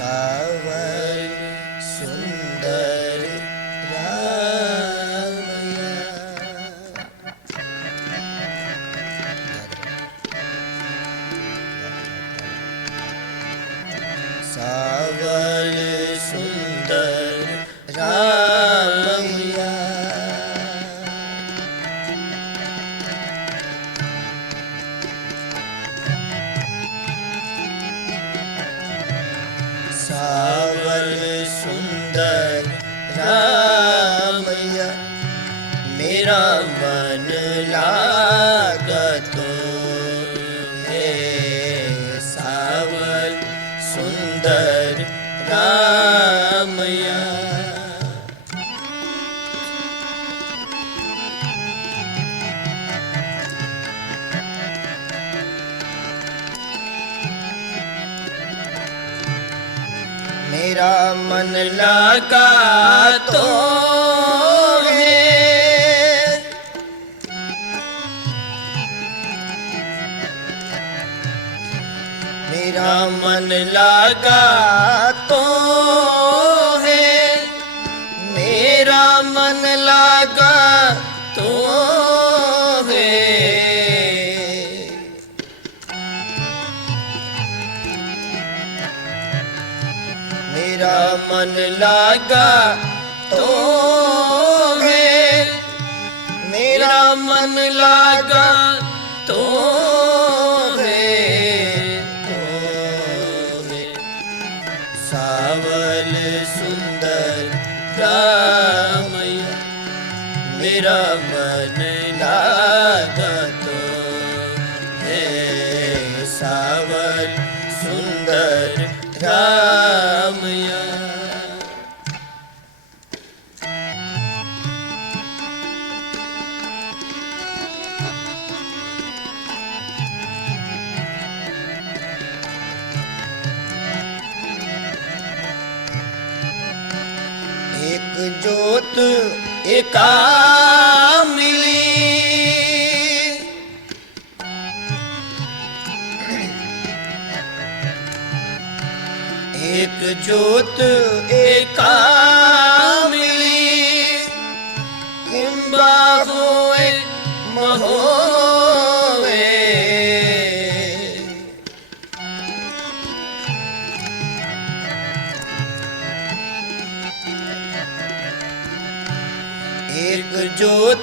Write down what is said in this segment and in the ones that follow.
Sour ਸੁੰਦਰ ਰਾਮਇਆ ਮੇਰਾ ਮਨ ਲਾਗਤ मेरा मन लगा तो है मेरा मन लगा तो मन लागा तो है मेरा मन लागा ਮਿਲੀ ਇੱਕ ਜੋਤ ਏਕਾ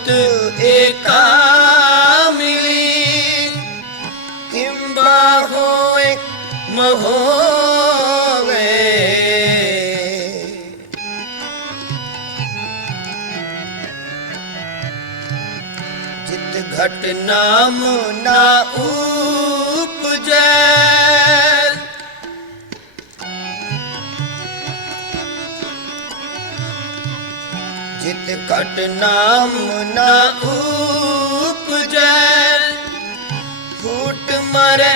ਜਗਤ ਹੋਏ ਮਹੋਵੇ ਘਟ ਨਾਮ ਨਾ ਉਹ ਜਿਤ ਘਟ ਨਾਮ ਨਾ ਉਪਜੈ। ਫੂਟ ਮਰੇ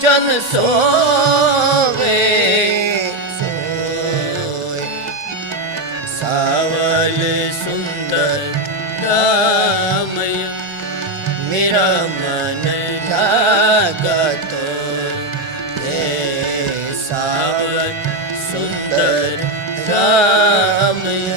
ਜਨ ਸੋਵੇ। ਸੋਏ। ਸਾਵਲ ਸੁੰਦਰ ਰਾਮਯ, ਮੇਰਾ ਮਨ ਲਾਗਤ ਹੈ। ਸਾਵਲ ਸੁੰਦਰ ਰਾਮਯ।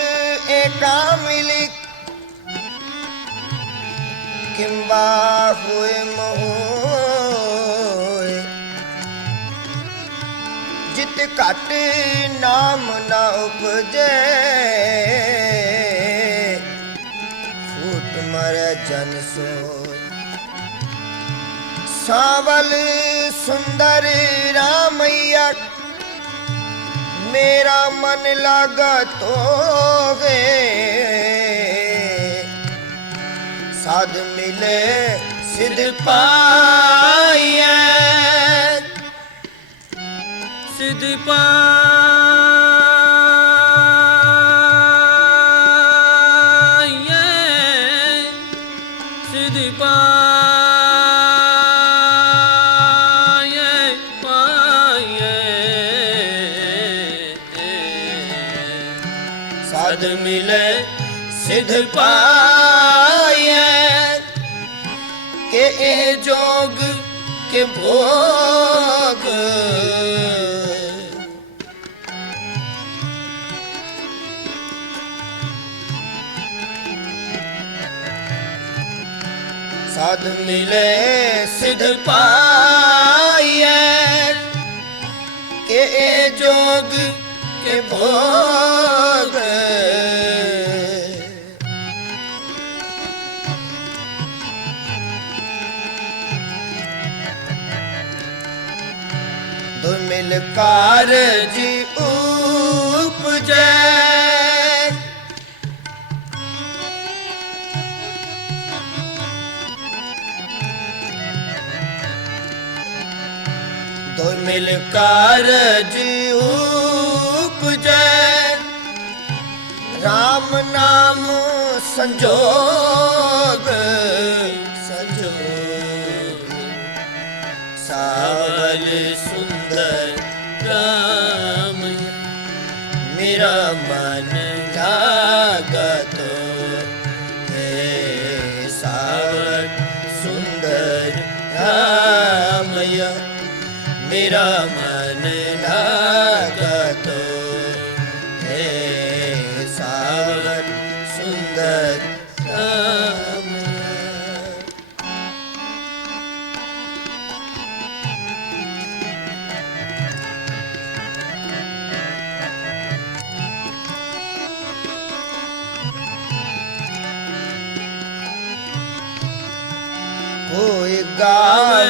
एक जोत एका मिली किंबा हुए मोए ਜਿਤ ਘਟ ਨਾਮ ਨਾ ਉਪਜੈ ਫੂਟ ਮਰੈ ਜਨ ਸੋਇ ਸਾਵਲ ਸੁੰਦਰ ਰਾਮਈਆ ਮੇਰਾ ਮਨ ਲਾਗਾ ਤੋਗੇ ਸਾਧ ਮਿਲੇ ਸਿਧ ਪਾਈਐ। ਸਿਧ ਪਾਈਏ ਕਿ ਇਹ ਜੋਗ ਕੇ ਭੋਗ। ਸਾਧ ਮਿਲੇ ਸਿਧ ਪਾਈਐ ਕਿ ਇਹ ਜੋਗ ਕੇ ਭੋਗ। ਦੁਰਮਿਲ ਕਾਰਜ ਉਪਜੈ। ਦੁਰਮਿਲ ਕਾਰਜ ਉਪਜੈ। RAM ਨਾਮ ਸੰਜੋਗ ਸੰਜੋਗ। ਸਾਵਲ ਸੁੰਦਰ ਰਾਮ ਮੇਰਾ ਮਨ ਲਾਗਤ ਹੈ। ਸਾਵਲ ਸੁੰਦਰ ਰਾਮਯ ਮੇਰਾ ਮਨ ਲਾਗਤ ਕੋਈ ਗਾਵੇ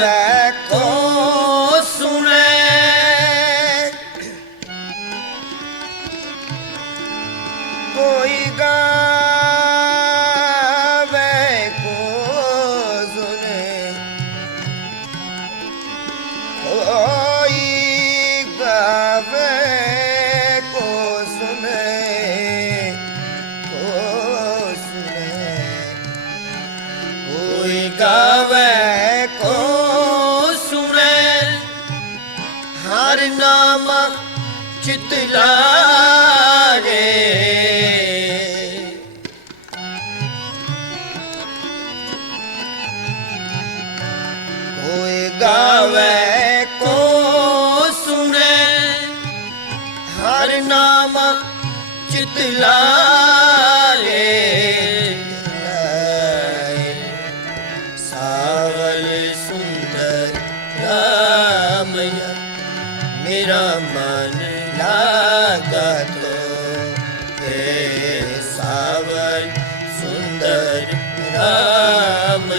ਚਿਤ ਲਾਗੇ ਕੋਈ ਗਾਵੇ ਕੋ ਸੁਣੇ ਹਰ ਨਾਮ ਚਿਤ ਲਾਗੇ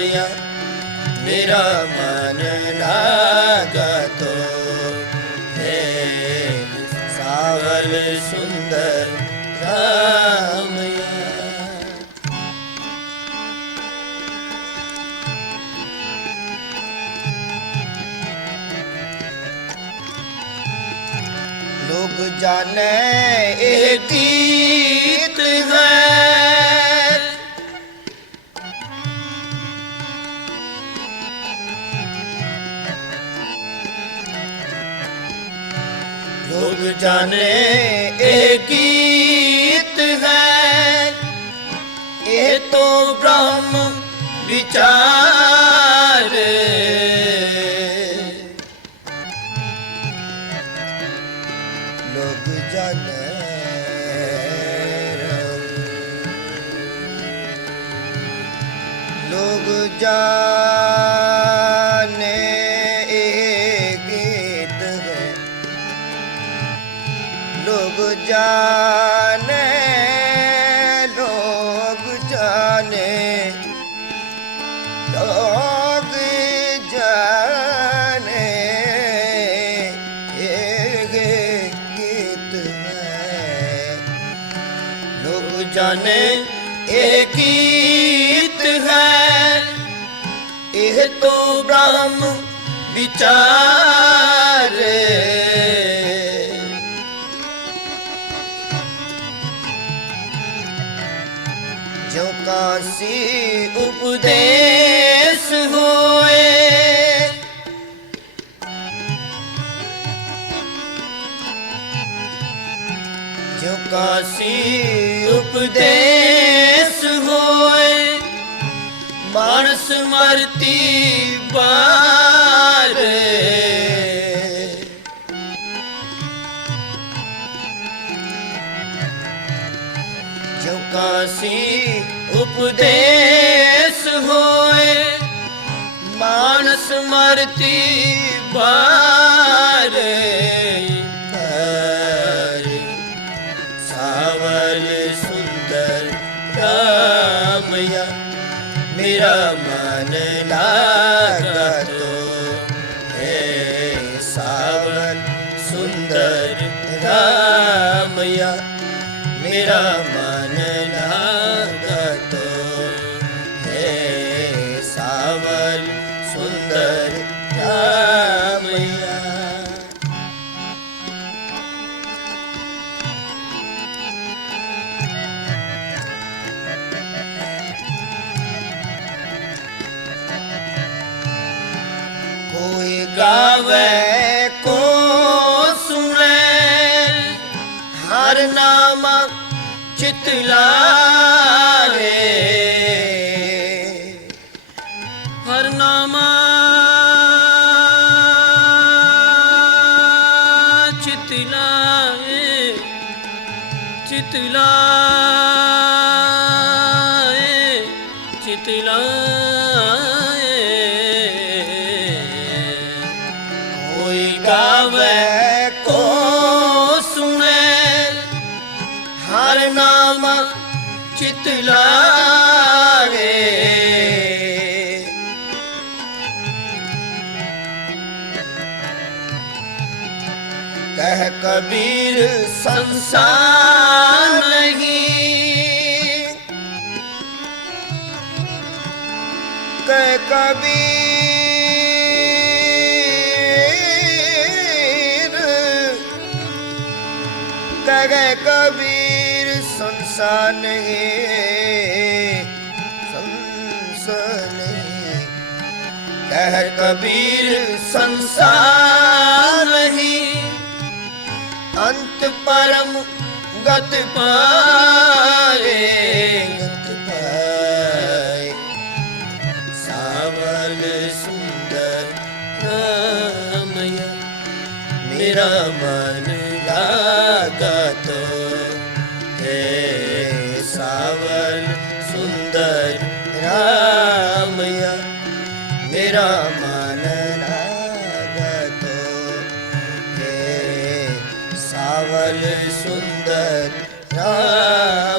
ਰਾਮਯ ਮੇਰਾ ਮਨ ਲਾਗਤ ਹੈ ਸਾਵਲ ਸੁੰਦਰ ਰਾਮਯ ਲੋਗ ਜਾਣੇ ਇਹ ਗੀਤ ਹੈ। ਜਾਣੇ ਇਹ ਗੀਤ ਹੈ। ਇਹ ਤੋਂ ਬ੍ਰਹਮ ਵਿਚਾਰ ਜਾਣੇ ਲੋਗ ਜਾਣੇ ਇਹ ਗੀਤ ਹੈ। ਲੋਗ ਜਾਣੇ ਇਹ ਗੀਤ ਹੈ। ਇਹ ਤੋਂ ਬ੍ਰਹਮ ਵਿਚਾਰ जो काशी उपदेश होए जो काशी उपदेश होए मानस मरती बा ਉਪਦੇਸ਼ ਹੋਏ। ਮਾਨਸ ਮਰਤੀ ਬਾਰੇ ਹਰਿ ਸਾਵਲ ਸੁੰਦਰ ਰਾਮਇਆ ਮੇਰਾ ਮਨ ਲਾਗਾ ਤੋ ਹੈ। ਸਾਵਲ ਸੁੰਦਰ ਰਾਮਇਆ ਮੇਰਾ ਨਾਮ ਚਿਤ ਲਾਵੇ। ਹਰ ਨਾਮਾ ਚਿਤਲਾਏ ਚਿਤਲਾਏ ਚਿਤਲਾਏ ਕਬੀਰ ਸੰਸਾਰ ਨਹੀਂ ਕਹਿ ਕਬੀਰ ਕਹਿ ਕਬੀਰ ਸੰਸਾਰ ਨਹੀਂ ਸੰਸਾਰ ਨਹੀਂ ਕਹਿ ਕਬੀਰ ਸੰਸਾਰ ਅੰਤ ਪਰਮ ਗਤ ਪਾਏ ਗਤ ਪਾਏ। ਸਾਵਲ ਸੁੰਦਰ ਰਾਮਇਆ ਮੇਰਾ ਮਨ ਲਾਗਾ ਹੈ। ਸਾਵਲ ਸੁੰਦਰ ਰਾਮਇਆ ਮੇਰਾ ਮਨ ah.